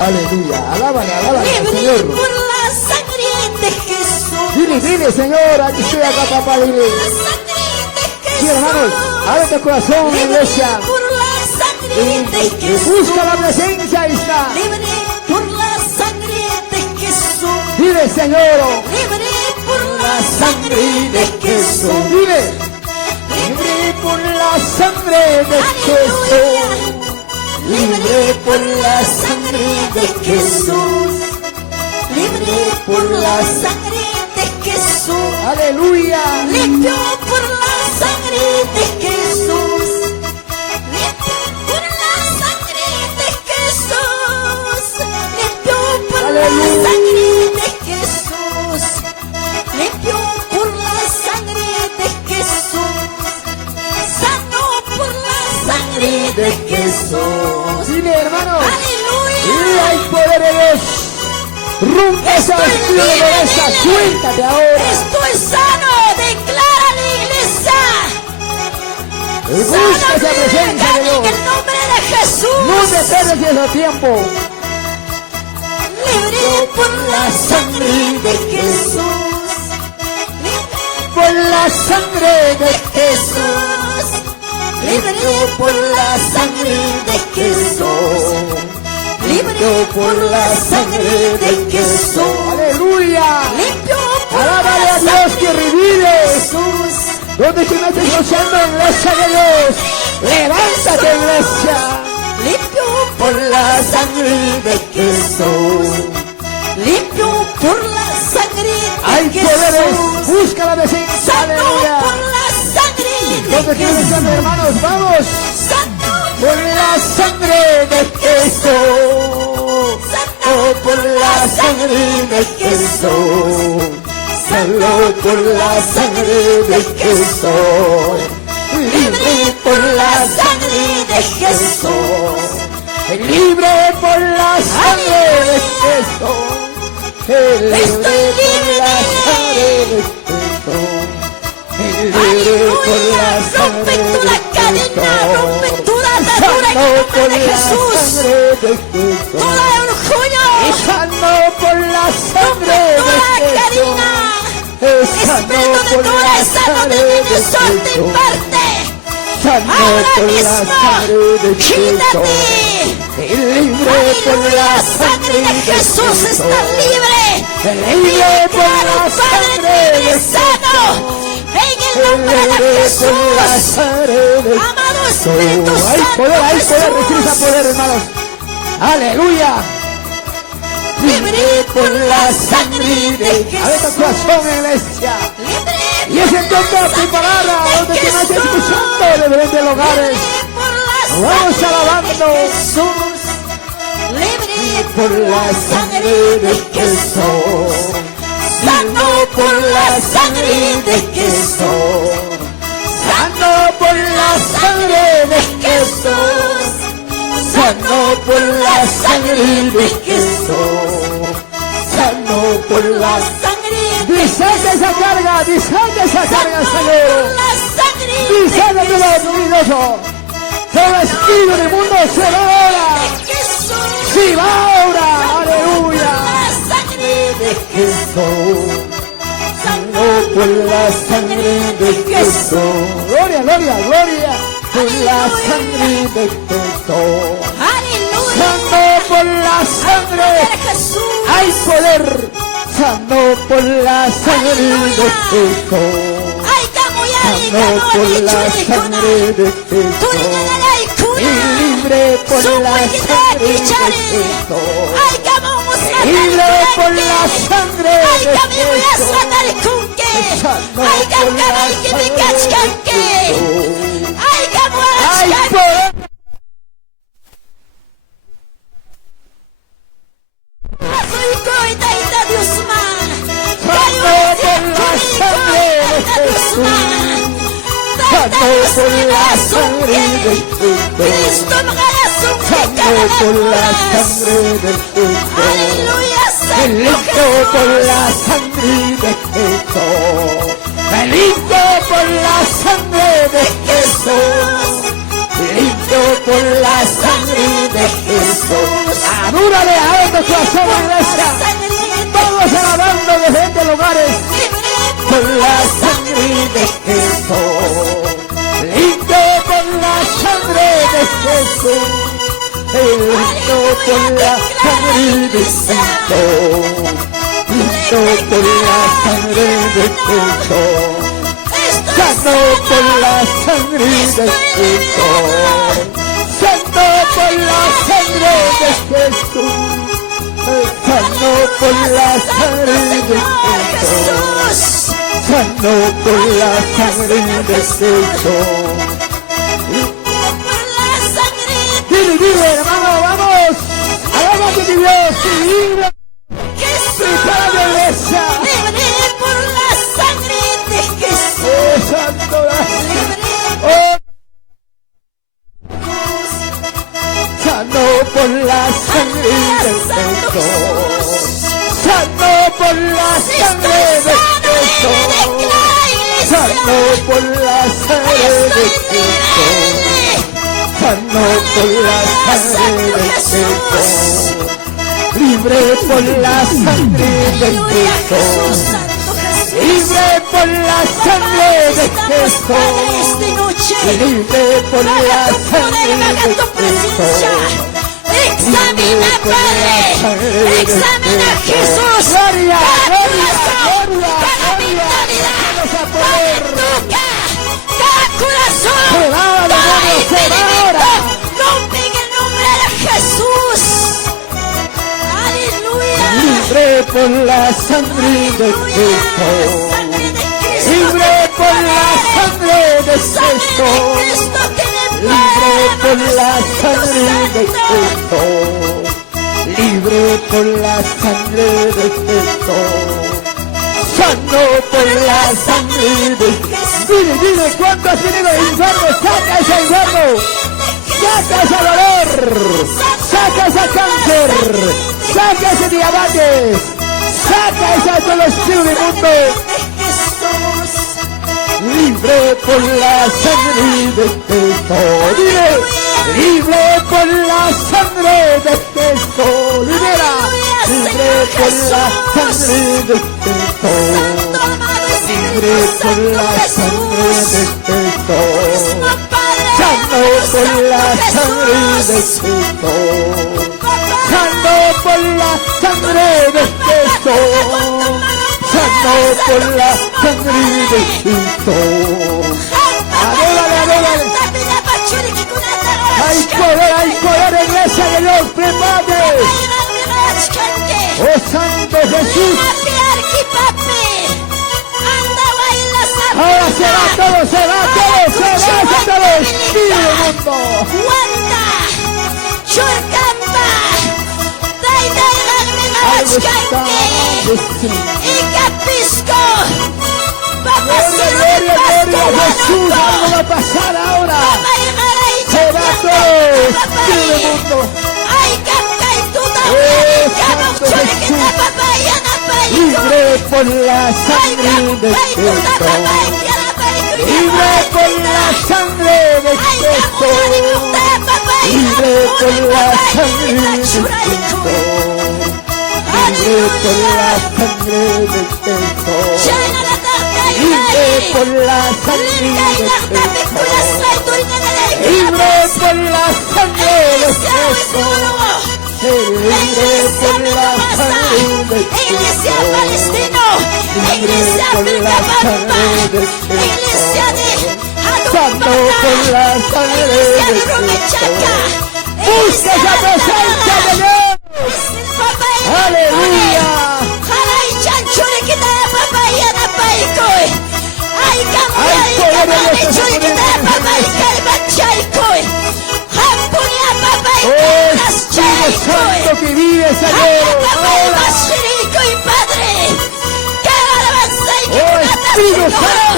Aleluya, alábale, alábale al Libre Señor. por la sangre de Jesús. Dile, dile, Señor, aquí estoy acá, papá, dile. La sangre de Jesús. Sí, hermanos, abre tu corazón, Libre iglesia. por la sangre de Jesús. Busca la presencia, ahí está. Libre por la sangre de Jesús. Dile, Señor. Libre por la sangre de Jesús. Dile. Libre por la sangre de Jesús. Libre por la sangre de Jesús. Libre por la sangre de Jesús. Aleluya. Limpio por la sangre de Jesús. Limpio por la sangre de Jesús. Limpio por la sangre de Jesús. Limpio por la sangre de Jesús. Sano por la sangre de Jesús. Dile, hermano. Y Aleluya. hay poder de Dios. Rompe esa vestida de dureza. Suéltate ahora. Estoy sano, declara la iglesia. Busca esa presencia de En Dios. el nombre de Jesús. No te pierdas ese tiempo. Libre por la sangre de Jesús. Por la sangre de Jesús. Libre por la sangre de Jesús. Libre por la sangre de Jesús. Aleluya. Limpio por Alábale la a Dios sangre que de revive. Jesús. Donde se me está escuchando, iglesia de Dios. Levántate, iglesia. Limpio por la sangre de Jesús. Limpio por la sangre Hay de poderes. Jesús. Busca la presencia. Sano Aleluya. por la sangre Donde de se me están, Jesús. hermanos, vamos. Sano Por la sangre de Jesús. Sano por la sangre de Jesús. Sano por la sangre de Jesús. Libre por la sangre de Jesús. Libre por la sangre de Jesús. Estoy libre. Aleluya. Rompe toda cadena, rompe toda atadura en el nombre de Jesús. Toda orgullo. Sano por la Rompe sangre de toda Jesús. cadena. Espíritu de toda esa dominación sorte y parte. Ahora mismo, quítate. Libre por la La sangre de Jesús está libre. Libre por Claro, la Padre, sangre libre, de sano. En el nombre de Jesús. Amado Espíritu Hay Santo, poder, recibe ese Jesús. poder, hermanos. Aleluya. Libre por la sangre de Abre tu Jesús. corazón, iglesia. Libre Y es el tiempo de tu palabra, donde te vas escuchando de diferentes lugares. Vamos alabando. Libre por la sangre de Jesús. Sano por la sangre de Jesús. Sano por la sangre de Jesús. Sano por la sangre de Jesús. Sano por la sangre de Desata esa carga, Señor. la sangre Desata todo luminoso. Todo espíritu del mundo se va ahora. de Jesús. Sí, va ahora. Aleluya. La sangre de Jesús. Sano Por la sangre de Jesús. Gloria, gloria, gloria. Por la sangre de Jesús. Aleluya. Santo por la sangre. De Jesús. Hay poder. Santo por la sangre de Jesús. Ay, camo ya, Santo por la sangre de Jesús. Y libre por la sangre de Jesús. Libre por la sangre de Jesús. Hay poder. Por la sangre de Jesús. Santo por la sangre de Jesús. Limpio por la sangre de Jesús. Limpio por la sangre de Jesús. Limpio por la sangre de Jesús. Adúrale, corazón, iglesia. Todos alabando desde diferentes lugares. Por la sangre de Jesús. Limpio por la sangre de Jesús. Limpio por la sangre de Jesús. Limpio por la sangre de Jesús. Santo por la sangre de Jesús. Santo por la sangre de Jesús. Santo por la sangre de Jesús. Santo por la sangre de Jesús. Dile, hermano, vamos. Alabamos a Dios y libre. Prepara la iglesia. Libre por la sangre de Jesús. Oh, santo. Oh. Santo por la sangre de Jesús. Santo por la sangre de Jesús. Santo por la sangre de Jesús. Santo por la sangre de Jesús. Libre por la sangre de Jesús. Libre por la sangre de Jesús. Libre por la sangre de Jesús. Examina, Padre. Examina, Jesús. Gloria, gloria, gloria, cada gloria. mentalidad, Vamos a cada poder. tuca, cada corazón, Se va, cada demonios, se va impedimento. ahora. Rompe en el nombre de Jesús. Aleluya. Libre por la sangre de Jesús. Libre por la sangre de Jesús. Libre por la sangre de Jesús. Libre por la sangre de Jesús. Santo por la sangre de Jesús. Dile, ¿cuánto has tenido de infierno? Saca ese infierno. Saca ese dolor. Saca ese cáncer. Saca ese diabetes. Saca ese todo espíritu inmundo. Libre por la sangre de Jesús. Dile, libre por la sangre de Jesús. Libera. Libre por la sangre de Jesús. Libre por la sangre de Jesús. Santo por la sangre de Jesús. Santo por la sangre de Jesús. Santo por la sangre de Jesús. Adórale, adórale. Hay poder, iglesia de Dios, prepárate. Oh Santo Jesús. Ahora se va todo, se va todo, se va todo el espíritu del mundo. Algo está Gloria, Jesús, algo va a pasar ahora. Se va todo el espíritu del mundo. Libre por la sangre de Jesús. Libre por la sangre de Jesús. Libre por la sangre de Jesús. Libre por la sangre de Jesús. Libre por la sangre de Jesús. Libre por la sangre de Jesús. Libre por la sangre de Iglesia Jesús. Palestino, Iglesia África Pampa, Iglesia de Santo por la sangre de Jesús. Busca esa presencia de Dios. Aleluya. Oh Espíritu Santo que vive, Señor. Ahora. Oh Espíritu Santo.